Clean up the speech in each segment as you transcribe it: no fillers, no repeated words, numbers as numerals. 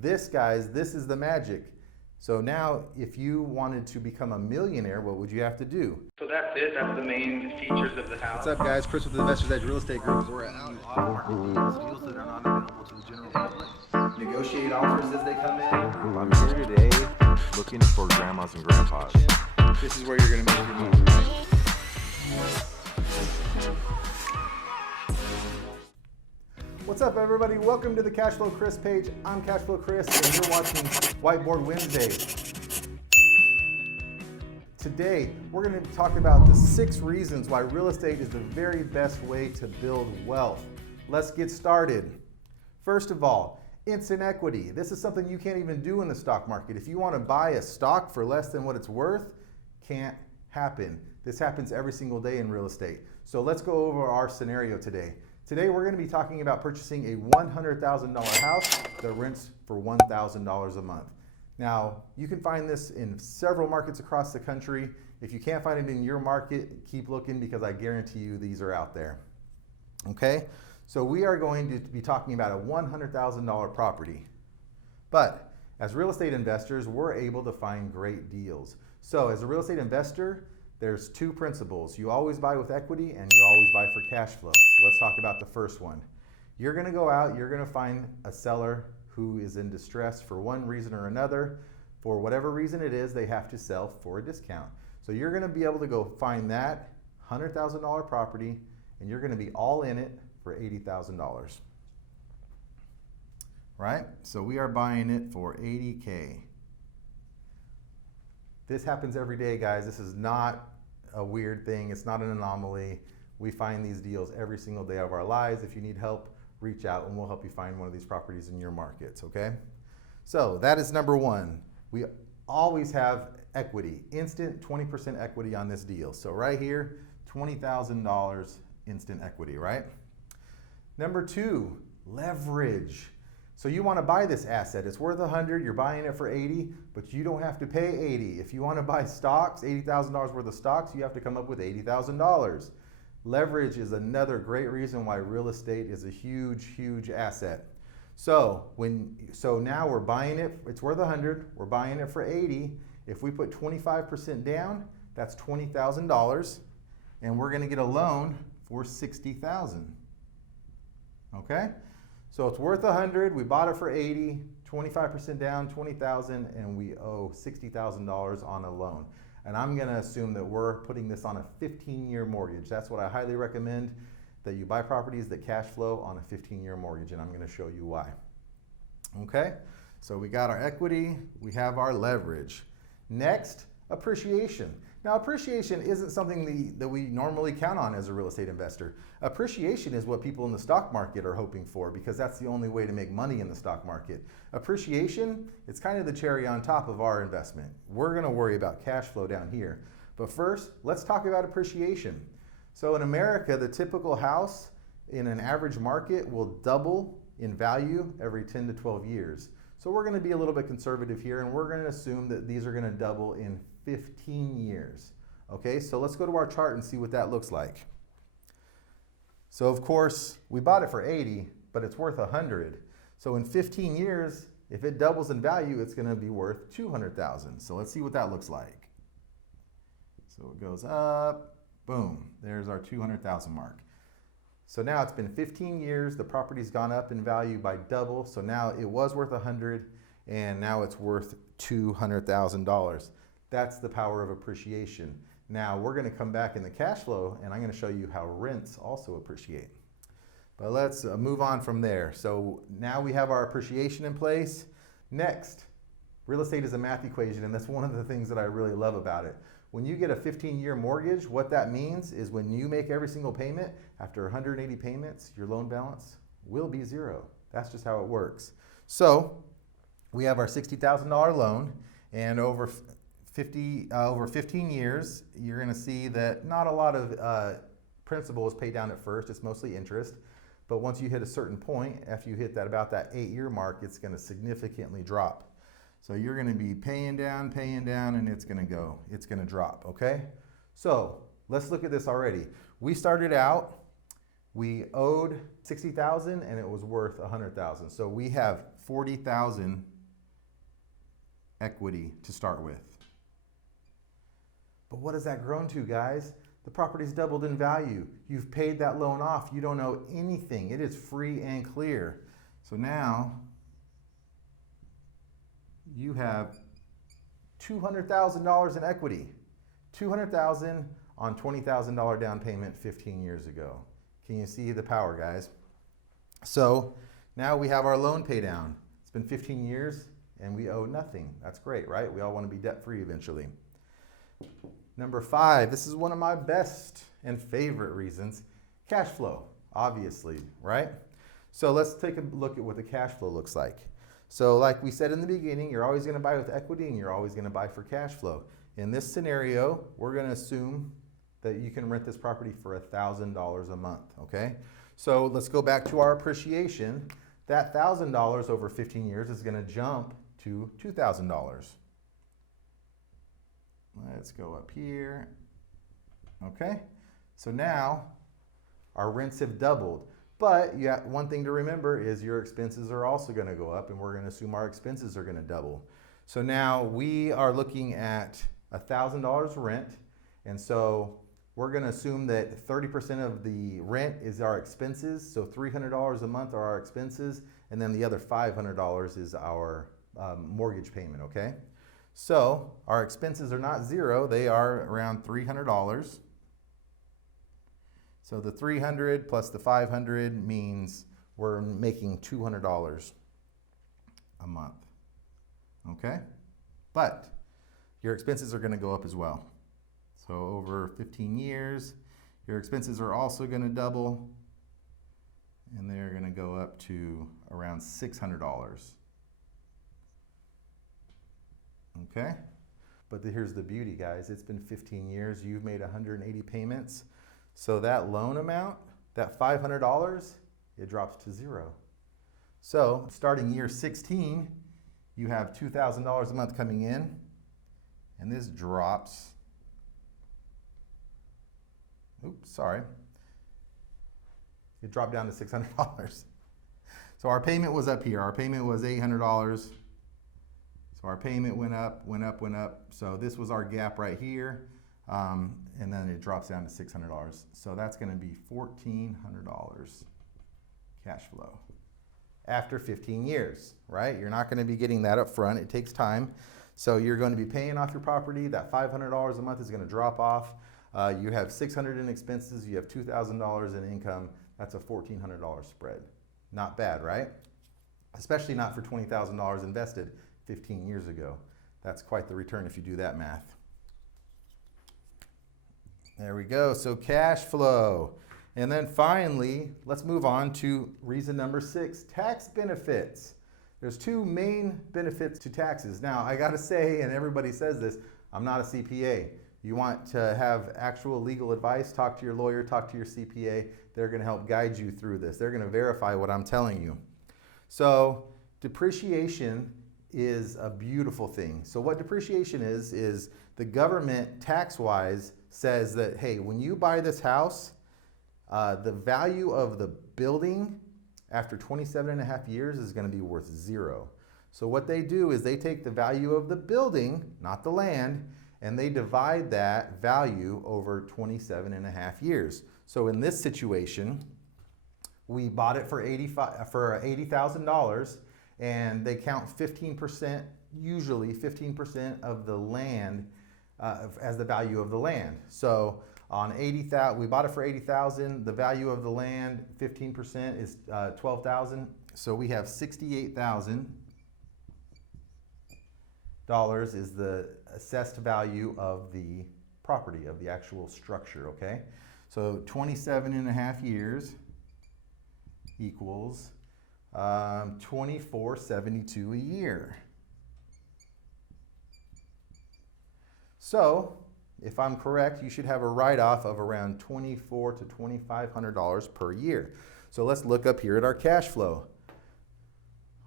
This, guys, this is the magic. So now, if you wanted to become a millionaire, what would you have to do? So that's it. That's the main features of the house. What's up, guys? Kris with the Investors Edge Real Estate Group. We're out offering deals that are not available to the general public. Negotiate offers as they come in. I'm here today looking for grandmas and grandpas. This is where you're going to make your money, right? What's up, everybody? Welcome to the Cash Flow Kris page. I'm Cash Flow Kris, and you're watching Whiteboard Wednesdays. Today, we're going to talk about the 6 reasons why real estate is the very best way to build wealth. Let's get started. First of all, instant equity. This is something you can't even do in the stock market. If you want to buy a stock for less than what it's worth, can't happen. This happens every single day in real estate. So let's go over our scenario today. Today we're going to be talking about purchasing a $100,000 house that rents for $1,000 a month. Now, you can find this in several markets across the country. If you can't find it in your market, keep looking because I guarantee you these are out there. Okay? So we are going to be talking about a $100,000 property. But as real estate investors, we're able to find great deals. So as a real estate investor, there's 2 principles. You always buy with equity and you always buy for cash flow. So let's talk about the first one. You're gonna go out, you're gonna find a seller who is in distress for one reason or another. For whatever reason it is, they have to sell for a discount. So you're gonna be able to go find that $100,000 property and you're gonna be all in it for $80,000. Right? So we are buying it for $80K. This happens every day, guys. This is not a weird thing. It's not an anomaly. We find these deals every single day of our lives. If you need help, reach out and we'll help you find one of these properties in your markets, okay? So that is number 1. We always have equity, instant 20% equity on this deal. So right here, $20,000 instant equity, right? Number 2, leverage. So you want to buy this asset. It's worth 100, you're buying it for 80, but you don't have to pay 80. If you want to buy stocks, $80,000 worth of stocks, you have to come up with $80,000. Leverage is another great reason why real estate is a huge, huge asset. So now we're buying it, it's worth 100, we're buying it for 80. If we put 25% down, that's $20,000, and we're going to get a loan for $60,000. Okay? So it's worth 100, we bought it for 80, 25% down, 20,000, and we owe $60,000 on a loan. And I'm gonna assume that we're putting this on a 15-year mortgage. That's what I highly recommend, that you buy properties that cash flow on a 15-year mortgage, and I'm gonna show you why. Okay, so we got our equity, we have our leverage. Next, appreciation. Now, appreciation isn't something that we normally count on as a real estate investor. Appreciation is what people in the stock market are hoping for because that's the only way to make money in the stock market. Appreciation, it's kind of the cherry on top of our investment. We're gonna worry about cash flow down here. But first, let's talk about appreciation. So in America, the typical house in an average market will double in value every 10 to 12 years. So we're gonna be a little bit conservative here and we're gonna assume that these are gonna double in 15 years. Okay, so let's go to our chart and see what that looks like. So of course, we bought it for 80, but it's worth 100. So in 15 years, if it doubles in value, it's gonna be worth 200,000. So let's see what that looks like. So it goes up, boom, there's our 200,000 mark. So now it's been 15 years, the property's gone up in value by double, so now it was worth 100, and now it's worth $200,000. That's the power of appreciation. Now we're gonna come back in the cash flow and I'm gonna show you how rents also appreciate. But let's move on from there. So now we have our appreciation in place. Next, real estate is a math equation and that's one of the things that I really love about it. When you get a 15-year mortgage, what that means is when you make every single payment, after 180 payments, your loan balance will be 0. That's just how it works. So we have our $60,000 loan and over 15 years, you're gonna see that not a lot of principal is paid down at first, it's mostly interest. But once you hit a certain point, after you hit about that 8-year mark, it's gonna significantly drop. So you're gonna be paying down, and it's gonna drop, okay? So let's look at this already. We started out, we owed $60,000 and it was worth $100,000. So we have $40,000 equity to start with. But what has that grown to, guys? The property's doubled in value. You've paid that loan off. You don't owe anything. It is free and clear. So now you have $200,000 in equity. $200,000 on $20,000 down payment 15 years ago. Can you see the power, guys? So now we have our loan pay down. It's been 15 years and we owe nothing. That's great, right? We all want to be debt free eventually. Number 5, this is one of my best and favorite reasons, cash flow, obviously, right? So let's take a look at what the cash flow looks like. So like we said in the beginning, you're always going to buy with equity and you're always going to buy for cash flow. In this scenario, we're going to assume that you can rent this property for $1,000 a month, okay? So let's go back to our appreciation. That $1,000 over 15 years is going to jump to $2,000. Let's go up here. Okay, so now our rents have doubled. But one thing to remember is your expenses are also going to go up, and we're going to assume our expenses are going to double. So now we are looking at $1,000 rent, and so we're going to assume that 30% of the rent is our expenses. So $300 a month are our expenses, and then the other $500 is our mortgage payment, okay? So our expenses are not zero, they are around $300. So the 300 plus the 500 means we're making $200 a month, okay? But your expenses are gonna go up as well. So over 15 years, your expenses are also gonna double, and they're gonna go up to around $600. Okay? But here's the beauty, guys. It's been 15 years. You've made 180 payments. So that loan amount, that $500, it drops to zero. So starting year 16, you have $2,000 a month coming in, and this drops. Oops, sorry. It dropped down to $600. So our payment was up here. Our payment was $800. So our payment went up, went up, went up. So this was our gap right here. And then it drops down to $600. So that's going to be $1,400 cash flow after 15 years, right? You're not going to be getting that up front. It takes time. So you're going to be paying off your property. That $500 a month is going to drop off. You have $600 in expenses. You have $2,000 in income. That's a $1,400 spread. Not bad, right? Especially not for $20,000 invested 15 years ago. That's quite the return if you do that math. There we go. So cash flow. And then finally, let's move on to reason number 6, tax benefits. There's 2 main benefits to taxes. Now, I got to say, and everybody says this, I'm not a CPA. You want to have actual legal advice, talk to your lawyer, talk to your CPA. They're going to help guide you through this. They're going to verify what I'm telling you. So depreciation is a beautiful thing. So what depreciation is the government tax-wise says that, hey, when you buy this house, the value of the building after 27 and a half years is going to be worth 0. So what they do is they take the value of the building, not the land, and they divide that value over 27 and a half years. So in this situation, we bought it for $80,000, and they count 15%, usually 15% of the land as the value of the land. So on 80,000, we bought it for 80,000. The value of the land, 15% is 12,000. So we have $68,000 is the assessed value of the property, of the actual structure. Okay, so 27 and a half years equals $24.72 a year. So, if I'm correct, you should have a write-off of around $2,400 to $2,500 per year. So let's look up here at our cash flow.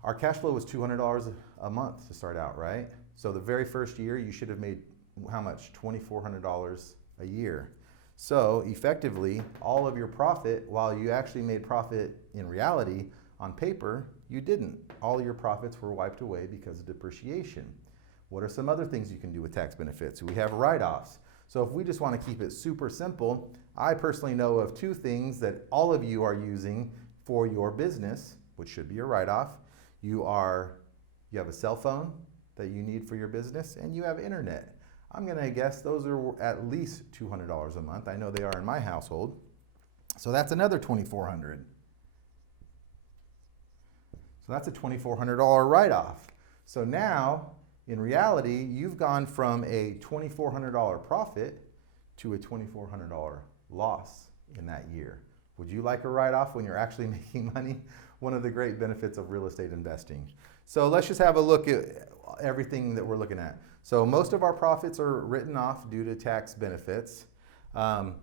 Our cash flow was $200 a month to start out, right? So the very first year, you should have made how much? $2,400 a year. So effectively, all of your profit, while you actually made profit in reality, on paper, You didn't. All your profits were wiped away because of depreciation. What are some other things you can do with tax benefits? We have write-offs. So if we just want to keep it super simple, I personally know of 2 things that all of you are using for your business, which should be a write-off. You have a cell phone that you need for your business, and you have internet. I'm gonna guess those are at least $200 a month. I know they are in my household. So that's another $2,400. So that's a $2,400 write-off. So now, in reality, you've gone from a $2,400 profit to a $2,400 loss in that year. Would you like a write-off when you're actually making money? One of the great benefits of real estate investing. So let's just have a look at everything that we're looking at. So most of our profits are written off due to tax benefits. Our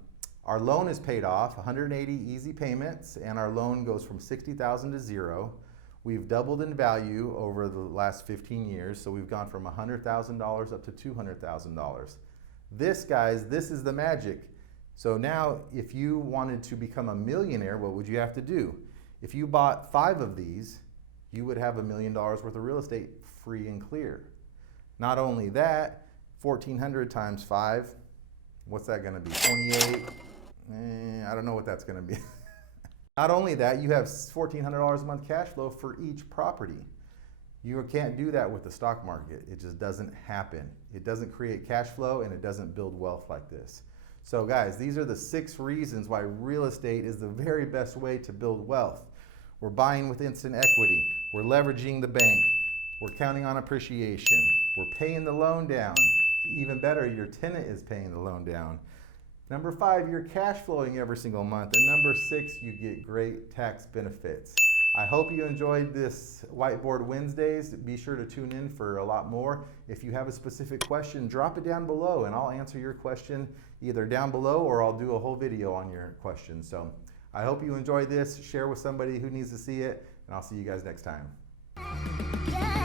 loan is paid off, 180 easy payments, and our loan goes from $60,000 to 0. We've doubled in value over the last 15 years, so we've gone from $100,000 up to $200,000. This, guys, this is the magic. So now, if you wanted to become a millionaire, what would you have to do? If you bought 5 of these, you would have $1 million worth of real estate free and clear. Not only that, 1,400 times 5, what's that gonna be? 28? I don't know what that's gonna be. Not only that, you have $1,400 a month cash flow for each property. You can't do that with the stock market. It just doesn't happen. It doesn't create cash flow and it doesn't build wealth like this. So guys, these are the 6 reasons why real estate is the very best way to build wealth. We're buying with instant equity. We're leveraging the bank. We're counting on appreciation. We're paying the loan down. Even better, your tenant is paying the loan down. Number 5, you're cash flowing every single month. And number 6, you get great tax benefits. I hope you enjoyed this Whiteboard Wednesdays. Be sure to tune in for a lot more. If you have a specific question, drop it down below and I'll answer your question either down below or I'll do a whole video on your question. So I hope you enjoyed this. Share with somebody who needs to see it, and I'll see you guys next time. Yeah.